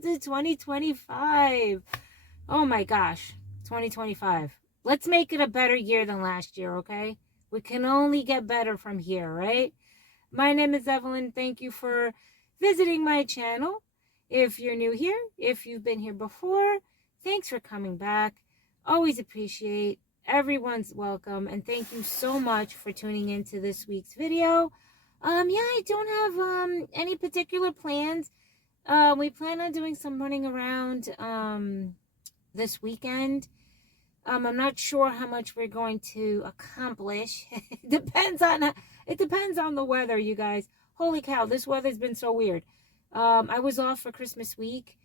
to 2025. Oh my gosh, 2025. Let's make it a better year than last year, okay? We can only get better from here, right? My name is Evelyn. Thank you for visiting my channel. If you're new here, if you've been here before, thanks for coming back. Always appreciate everyone's welcome, and thank you so much for tuning into this week's video. Yeah, I don't have any particular plans. We plan on doing some running around this weekend. I'm not sure how much we're going to accomplish. It depends on the weather, you guys. Holy cow, this weather's been so weird. I was off for Christmas week,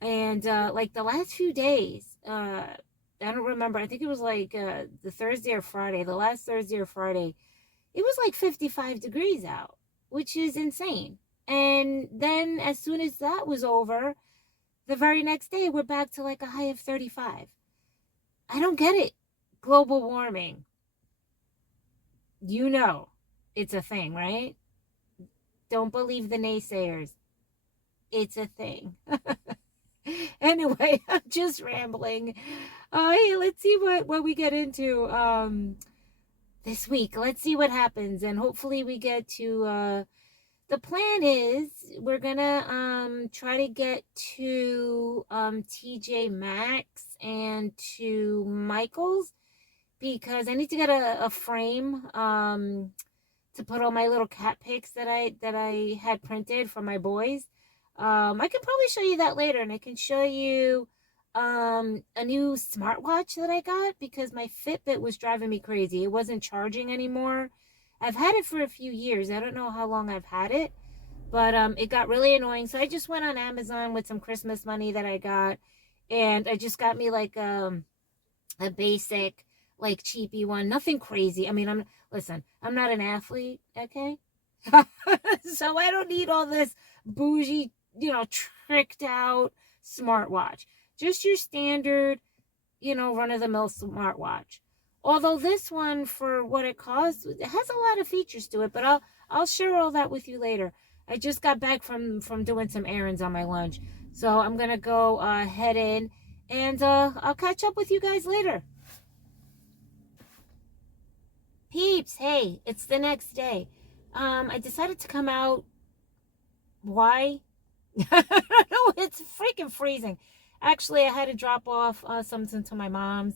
and like the last few days, I don't remember. I think it was like the Thursday or Friday, the last Thursday or Friday. It was like 55 degrees out, which is insane. And then as soon as that was over, the very next day, we're back to like a high of 35. I don't get it. Global warming. You know, it's a thing, right? Don't believe the naysayers. It's a thing. Anyway, I'm just rambling. Hey, let's see what we get into this week. Let's see what happens, and hopefully we get to the plan is we're gonna try to get to TJ Maxx and to Michael's, because I need to get a frame to put all my little cat pics that I had printed for my boys. I can probably show you that later, and I can show you a new smartwatch that I got, because my Fitbit was driving me crazy. It wasn't charging anymore. I've had it for a few years. I don't know how long I've had it, but it got really annoying. So I just went on Amazon with some Christmas money that I got, and I just got me like a basic, like cheapy one. Nothing crazy. I mean, I'm not an athlete, okay? So I don't need all this bougie, tricked out smartwatch. Just your standard, run-of-the-mill smartwatch. Although this one, for what it costs, it has a lot of features to it, but I'll share all that with you later. I just got back from doing some errands on my lunch, so I'm gonna go head in, and I'll catch up with you guys later. Peeps, hey, it's the next day. I decided to come out. Why? I don't know. It's freaking freezing. Actually, I had to drop off something to my mom's.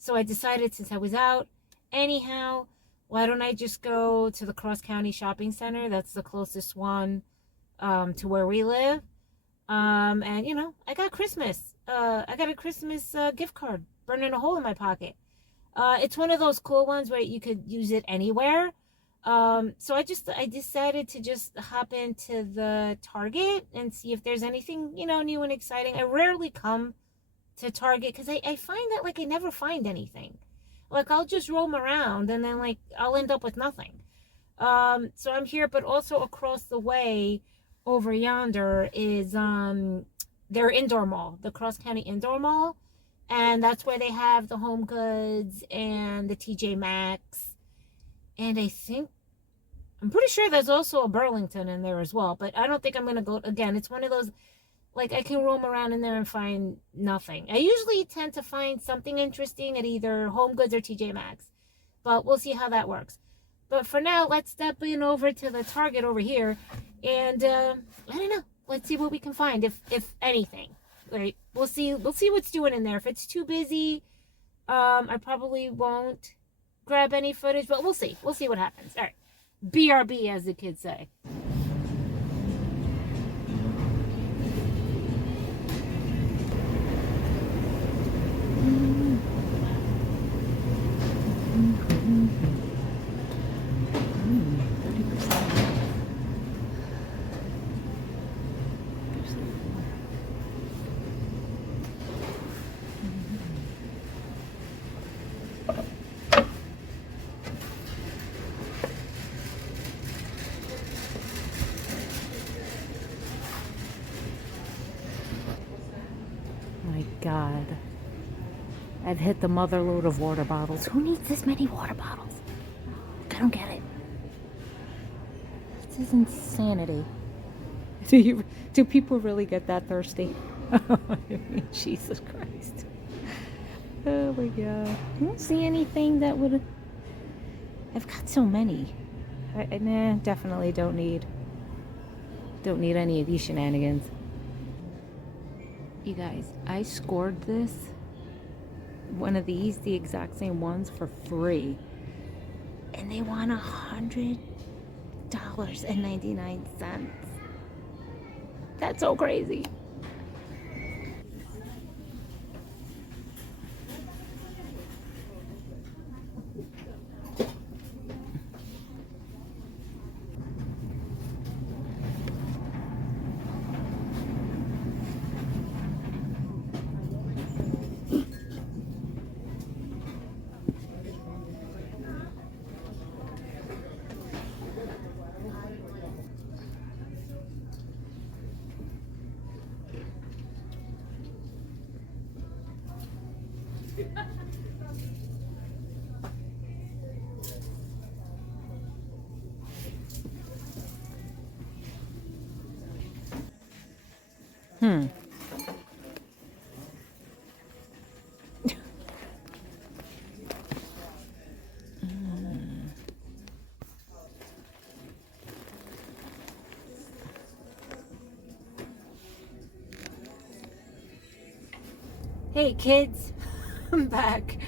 So I decided, since I was out anyhow, why don't I just go to the Cross County Shopping Center? That's the closest one to where we live. And, I got Christmas. I got a Christmas gift card burning a hole in my pocket. It's one of those cool ones where you could use it anywhere. So I decided to just hop into the Target and see if there's anything, new and exciting. I rarely come to Target because I find that, like, I never find anything. Like, I'll just roam around and then, like, I'll end up with nothing. So I'm here, but also across the way over yonder is their indoor mall, the Cross County Indoor Mall. And that's where they have the Home Goods and the TJ Maxx. And I'm pretty sure there's also a Burlington in there as well. But I don't think I'm going to go. Again, it's one of those, like, I can roam around in there and find nothing. I usually tend to find something interesting at either Home Goods or TJ Maxx. But we'll see how that works. But for now, let's step in over to the Target over here. And, I don't know. Let's see what we can find, if anything. Right? We'll see what's doing in there. If it's too busy, I probably won't grab any footage. But we'll see. We'll see what happens. All right. BRB, as the kids say. God, I've hit the mother load of water bottles. Who needs this many water bottles? I don't get it. This is insanity. I Do people really get that thirsty? Jesus Christ. Oh my God. I don't see anything that would... I've got so many. Nah, definitely don't need any of these shenanigans. You guys, I scored this, one of these, the exact same ones, for free. And they want $100.99. That's so crazy. Hmm. Hey kids, I'm back.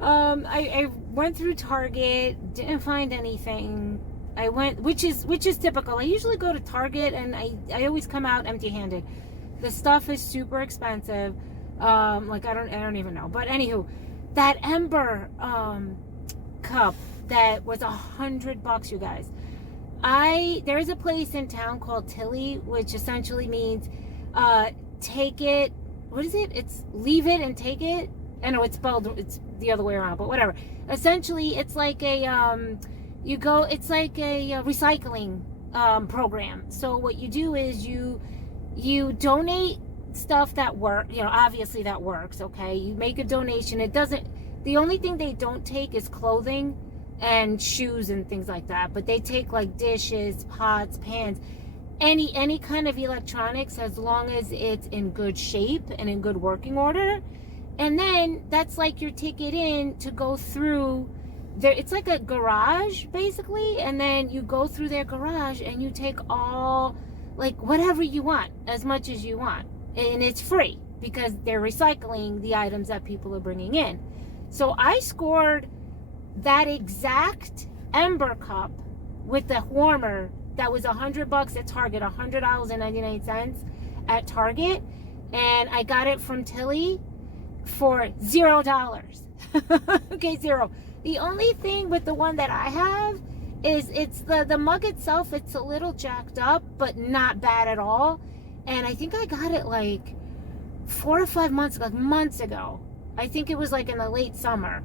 I went through Target, didn't find anything. I went, which is typical. I usually go to Target and I always come out empty-handed. The stuff is super expensive. Like I don't even know. But anywho, that Ember cup that was $100, you guys. There's a place in town called Tilly, which essentially means take it. What is it? It's leave it and take it. I know it's spelled, it's the other way around, but whatever. Essentially, it's like a it's like a recycling program. So what you do is you donate stuff that obviously that works, okay? You make a donation. The only thing they don't take is clothing and shoes and things like that, but they take like dishes, pots, pans, any kind of electronics, as long as it's in good shape and in good working order. And then that's like your ticket in to go through there. It's like a garage basically, and then you go through their garage and you take all, like, whatever you want, as much as you want, and it's free because they're recycling the items that people are bringing in. So I scored that exact Ember cup with the warmer that was $100 at Target, $100.99 at Target, and I got it from Tilly for $0. Okay, zero. The only thing with the one that I have is it's the mug itself, it's a little jacked up, but not bad at all. And I think I got it like 4 or 5 months ago. I think it was like in the late summer,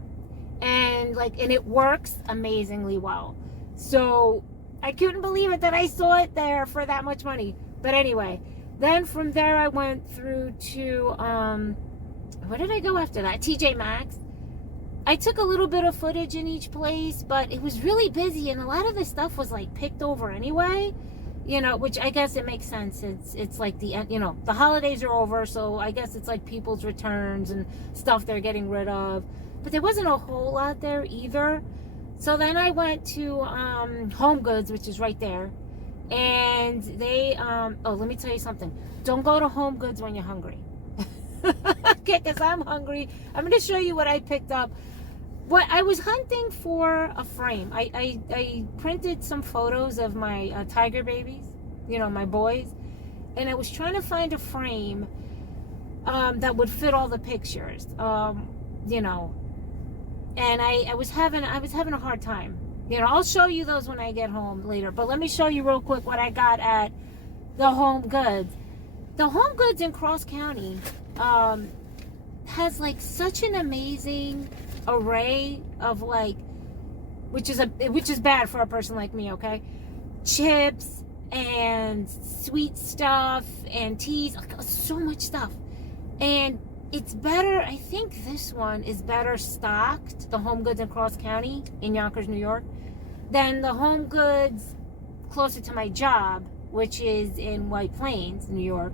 and it works amazingly well. So I couldn't believe it that I saw it there for that much money. But anyway, then from there I went through to where did I go after that? TJ Maxx. I took a little bit of footage in each place, but it was really busy, and a lot of the stuff was like picked over anyway, which I guess it makes sense. It's like the holidays are over, so I guess it's like people's returns and stuff they're getting rid of. But there wasn't a whole lot there either. So then I went to Home Goods, which is right there, and they let me tell you something. Don't go to Home Goods when you're hungry. Okay, because I'm hungry. I'm going to show you what I picked up. What I was hunting for a frame. I printed some photos of my tiger babies, my boys, and I was trying to find a frame that would fit all the pictures, and I was having a hard time. I'll show you those when I get home later, but let me show you real quick what I got at the Home Goods. The Home Goods in Cross County has like such an amazing array of which is bad for a person like me, okay? Chips and sweet stuff and teas, so much stuff. And it's better, I think this one is better stocked, the Home Goods in Cross County in Yonkers, New York, than the Home Goods closer to my job which is in White Plains, New York.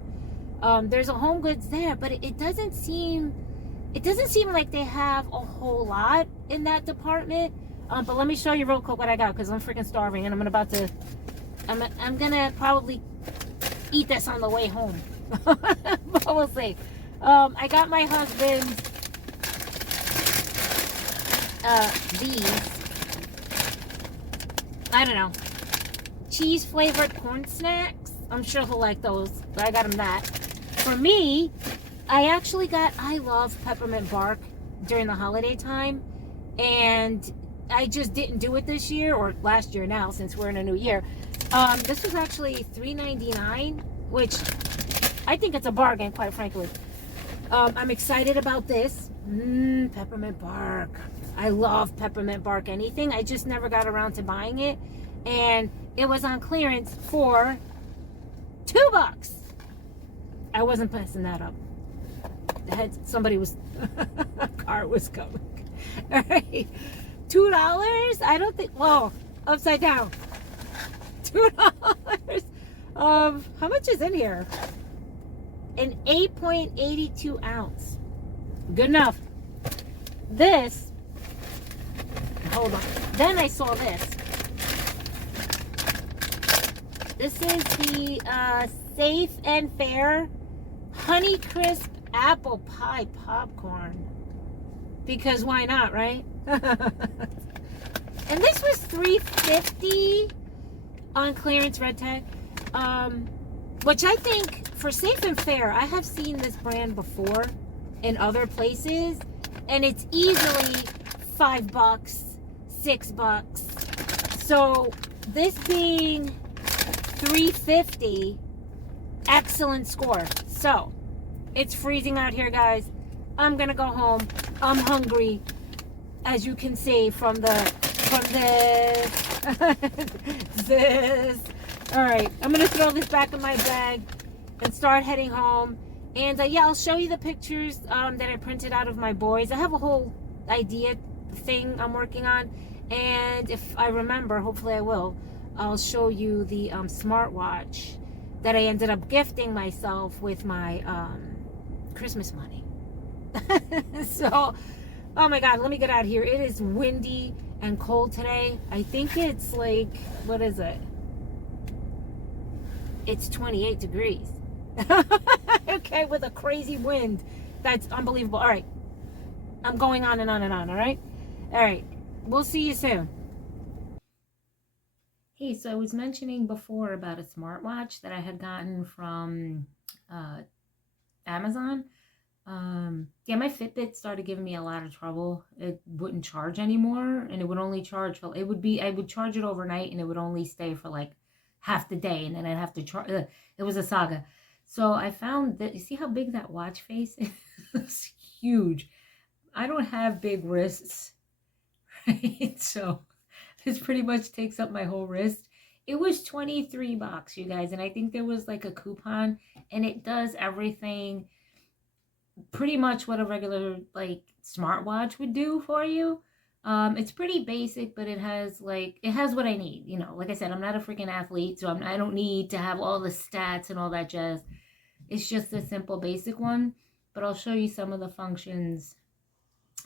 There's a Home Goods there, but it doesn't seem like they have a whole lot in that department. But let me show you real quick what I got, because I'm freaking starving and I'm gonna probably eat this on the way home. But we'll see. I got my husband these, I don't know, cheese flavored corn snacks. I'm sure he'll like those, but I got him that. For me, I love peppermint bark during the holiday time, and I just didn't do it this year, or last year now, since we're in a new year. This was actually $3.99, which I think it's a bargain, quite frankly. I'm excited about this. Peppermint bark. I love peppermint bark anything. I just never got around to buying it, and it was on clearance for $2. I wasn't passing that up. A car was coming. All right, $2. I don't think. Whoa, upside down. $2. How much is in here? An 8.82 ounce. Good enough. This. Hold on. Then I saw this. This is the Safe and Fair Honey Crisp Apple Pie Popcorn. Because why not, right? And this was $3.50 on clearance, red tag. Which I think for Safe and Fair, I have seen this brand before in other places, and it's easily $5, $6. So this being $3.50, excellent score. So it's freezing out here, guys. I'm gonna go home. I'm hungry, as you can see from this. This. All right, I'm gonna throw this back in my bag and start heading home. And yeah, I'll show you the pictures that I printed out of my boys. I have a whole idea thing I'm working on, and if I remember, hopefully I will, I'll show you the smartwatch that I ended up gifting myself with my Christmas money. So, oh my God, let me get out of here. It is windy and cold today. I think it's like, what is it? It's 28 degrees. Okay, with a crazy wind. That's unbelievable. All right. I'm going on and on and on, all right? All right. We'll see you soon. Hey, so I was mentioning before about a smartwatch that I had gotten from Amazon. Yeah, my Fitbit started giving me a lot of trouble. It wouldn't charge anymore, and it would only charge for, I would charge it overnight, and it would only stay for like half the day, and then I'd have to charge. It was a saga. So I found that, you see how big that watch face is? It's huge. I don't have big wrists, right? So this pretty much takes up my whole wrist. It was $23, you guys, and I think there was like a coupon, and it does everything pretty much what a regular like smartwatch would do for you. It's pretty basic, but it has what I need. You know, like I said, I'm not a freaking athlete, so I don't need to have all the stats and all that jazz. It's just a simple basic one, but I'll show you some of the functions,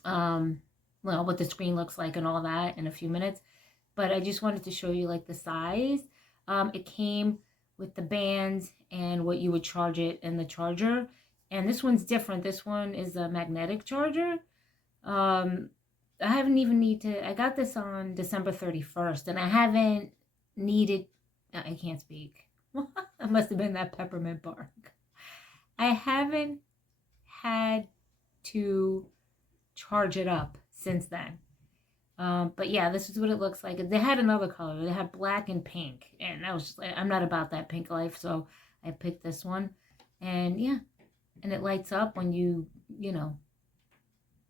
well, what the screen looks like and all that in a few minutes. But I just wanted to show you like the size. It came with the band and what you would charge it and the charger. And this one's different. This one is a magnetic charger. I haven't even I got this on December 31st, and I haven't needed, I can't speak. It must have been that peppermint bark. I haven't had to charge it up since then. But yeah, this is what it looks like. They had another color. They had black and pink, and I was just like, I'm not about that pink life, so I picked this one. And yeah, and it lights up when you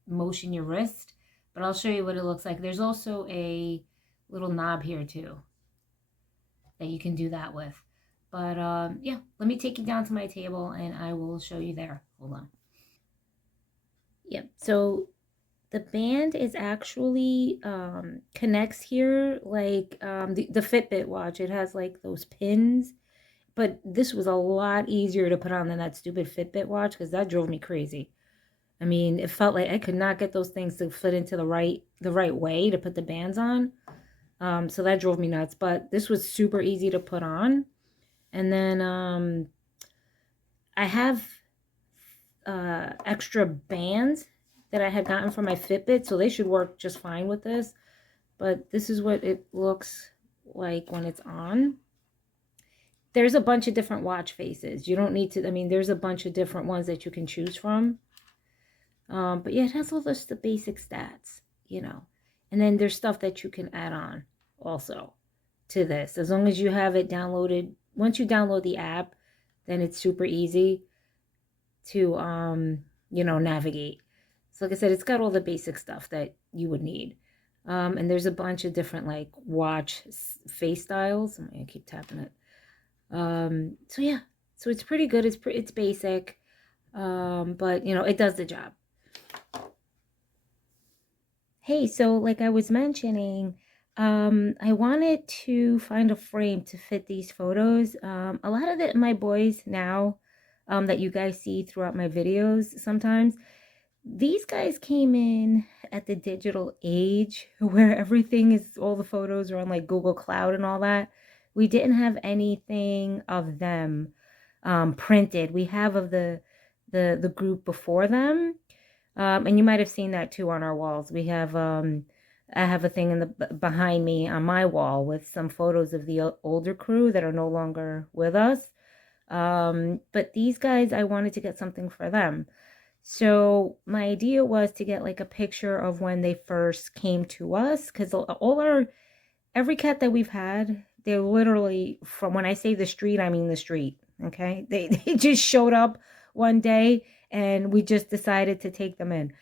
motion your wrist. But I'll show you what it looks like. There's also a little knob here too that you can do that with. But yeah, let me take you down to my table and I will show you there. Hold on. Yep, so the band is actually connects here like the Fitbit watch. It has like those pins, But this was a lot easier to put on than that stupid Fitbit watch because that drove me crazy. I mean, it felt like I could not get those things to fit into the right way to put the bands on. So that drove me nuts. But this was super easy to put on. And then I have extra bands that I had gotten from my Fitbit, so they should work just fine with this. But this is what it looks like when it's on. There's a bunch of different watch faces. You don't need to, I mean, there's a bunch of different ones that you can choose from. But yeah, it has all the basic stats, you know. And then there's stuff that you can add on also to this. As long as you have it downloaded. Once you download the app, then it's super easy to, navigate. So like I said, it's got all the basic stuff that you would need. And there's a bunch of different like watch face styles. I'm gonna keep tapping it. So yeah, so it's pretty good. It's basic, but it does the job. Hey, so like I was mentioning, I wanted to find a frame to fit these photos. A lot of my boys now, that you guys see throughout my videos sometimes, these guys came in at the digital age where everything is, all the photos are on like Google Cloud and all that. We didn't have anything of them printed. We have of the group before them. And you might have seen that too on our walls. We have I have a thing in the behind me on my wall with some photos of the older crew that are no longer with us. But these guys, I wanted to get something for them. So my idea was to get like a picture of when they first came to us, because every cat that we've had, they're literally, from when I say the street, I mean the street. Okay, they just showed up one day and we just decided to take them in.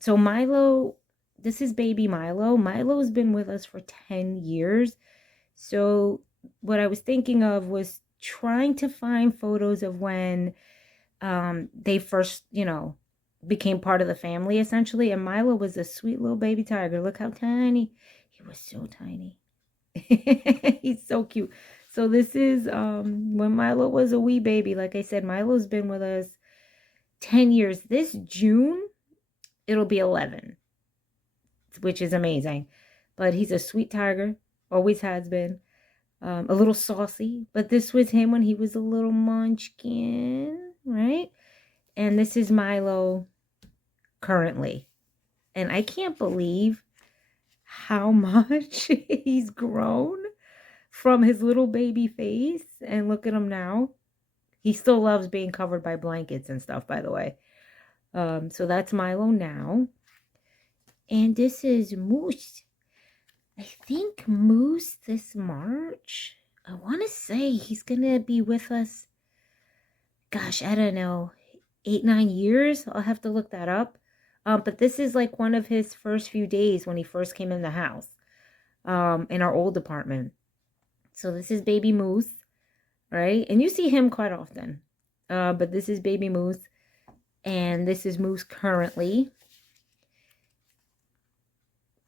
So Milo, this is baby Milo. Milo's been with us for 10 years. So what I was thinking of was trying to find photos of when they first, became part of the family essentially. And Milo was a sweet little baby tiger. Look how tiny. He was so tiny. He's so cute. So this is when Milo was a wee baby. Like I said, Milo's been with us 10 years. This June, it'll be 11, which is amazing. But he's a sweet tiger. Always has been. A little saucy. But this was him when he was a little munchkin, right? And this is Milo currently. And I can't believe how much he's grown from his little baby face. And look at him now. He still loves being covered by blankets and stuff, by the way. So that's Milo now. And this is Moose. I think Moose this March. I want to say he's going to be with us. Gosh, I don't know. 8-9 years. I'll have to look that up. But this is like one of his first few days when he first came in the house. In our old apartment. So this is baby Moose, right? And you see him quite often. But this is baby Moose. And this is Moose currently.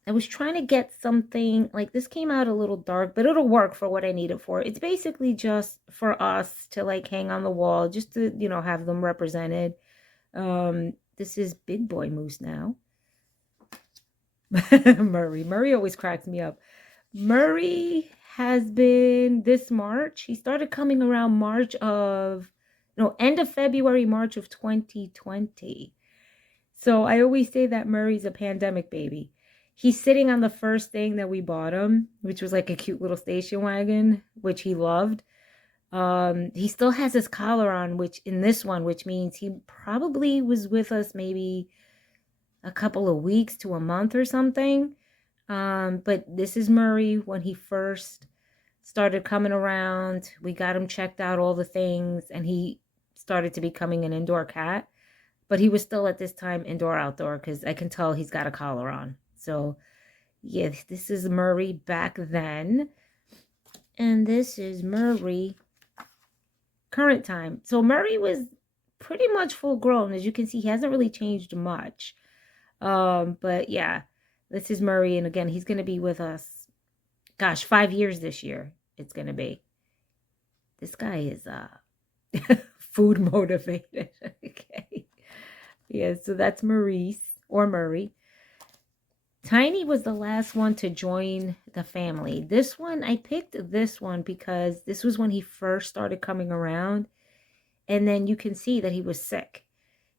I was trying to get something, like this came out a little dark, but it'll work for what I need it for. It's basically just for us to like hang on the wall, just to, have them represented. This is big boy Moose now. Murray always cracks me up. Murray has been this March. He started coming around end of February, March of 2020. So I always say that Murray's a pandemic baby. He's sitting on the first thing that we bought him, which was like a cute little station wagon, which he loved. He still has his collar on, which means he probably was with us maybe a couple of weeks to a month or something. But this is Murray when he first started coming around. We got him checked out, all the things, and he started to becoming an indoor cat. But he was still at this time indoor-outdoor because I can tell he's got a collar on. So, yeah, this is Murray back then. And this is Murray current time. So Murray was pretty much full grown. As you can see, he hasn't really changed much. But yeah, this is Murray. And again, he's going to be with us, 5 years this year it's going to be. This guy is food motivated. Okay. Yeah, so that's Maurice or Murray. Tiny was the last one to join the family. This one, I picked this one because this was when he first started coming around. And then you can see that he was sick.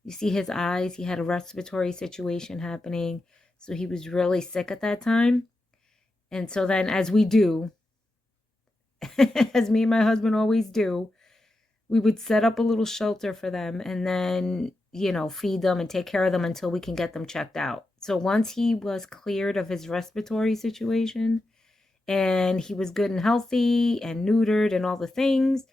You see his eyes. He had a respiratory situation happening. So he was really sick at that time. And so then, as we do, as me and my husband always do, we would set up a little shelter for them and then, feed them and take care of them until we can get them checked out. So once he was cleared of his respiratory situation and he was good and healthy and neutered and all the things,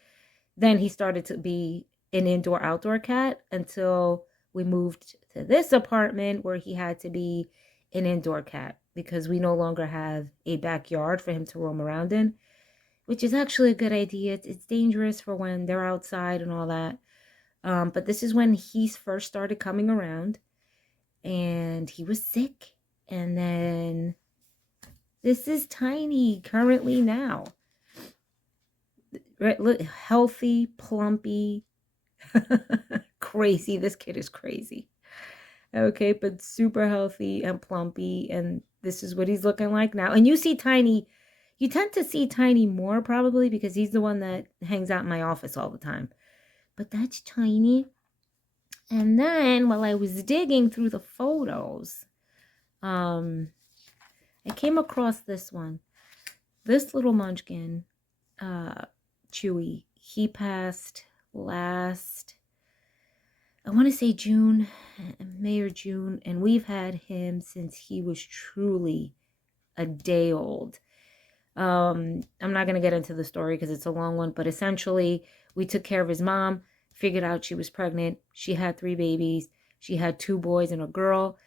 then he started to be an indoor-outdoor cat until we moved to this apartment where he had to be an indoor cat because we no longer have a backyard for him to roam around in, which is actually a good idea. It's dangerous for when they're outside and all that. But this is when he first started coming around and he was sick. And then this is Tiny currently now. Right, look, healthy, plumpy, crazy. This kid is crazy. Okay, but super healthy and plumpy. And this is what he's looking like now. And you see Tiny, you tend to see Tiny more probably because he's the one that hangs out in my office all the time. But that's Tiny. And then while I was digging through the photos, I came across this one. This little munchkin, Chewy, he passed last, I want to say June, May or June, and we've had him since he was truly a day old. I'm not going to get into the story because it's a long one, but essentially we took care of his mom, figured out she was pregnant. She had 3 babies. She had 2 boys and a girl.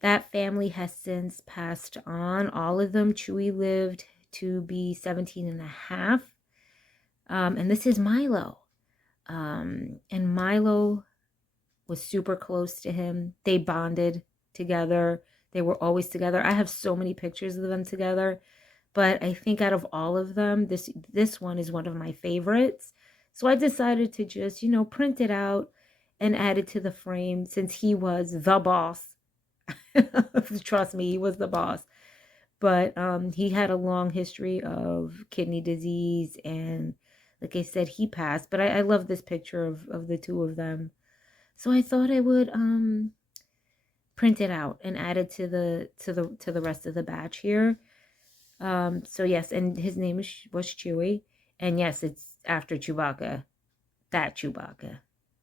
That family has since passed on, all of them. Chewy lived to be 17 and a half. And this is Milo. And Milo was super close to him. They bonded together. They were always together. I have so many pictures of them together. But I think out of all of them, this one is one of my favorites. So I decided to just, print it out and add it to the frame since he was the boss. Trust me, he was the boss. But he had a long history of kidney disease. And like I said, he passed. But I love this picture of the 2 of them. So I thought I would print it out and add it to the rest of the batch here. So yes, and his name was Chewy. And yes, it's after Chewbacca. That Chewbacca.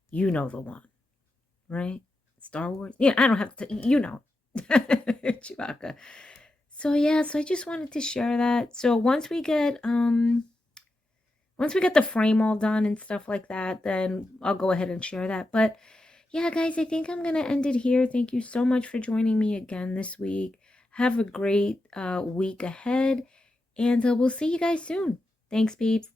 You know the one. Right? Star Wars? Yeah, I don't have to, Chewbacca. So yeah, so I just wanted to share that. So once we get the frame all done and stuff like that, then I'll go ahead and share that. But yeah, guys, I think I'm going to end it here. Thank you so much for joining me again this week. Have a great week ahead, and we'll see you guys soon. Thanks, peeps.